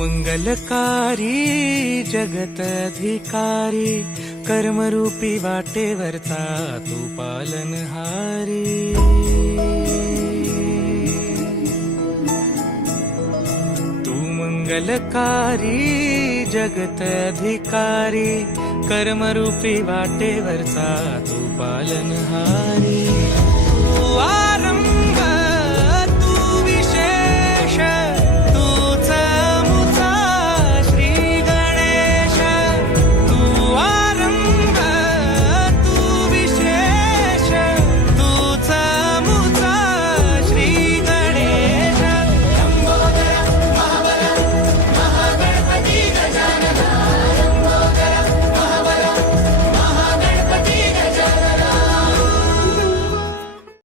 मंगलकारी जगत अधिकारी कर्मरूपी वाटेवरचा तू पालनहारी। तू मंगलकारी जगत अधिकारी कर्मरूपी वाटेवरचा तू पालनहारी। तू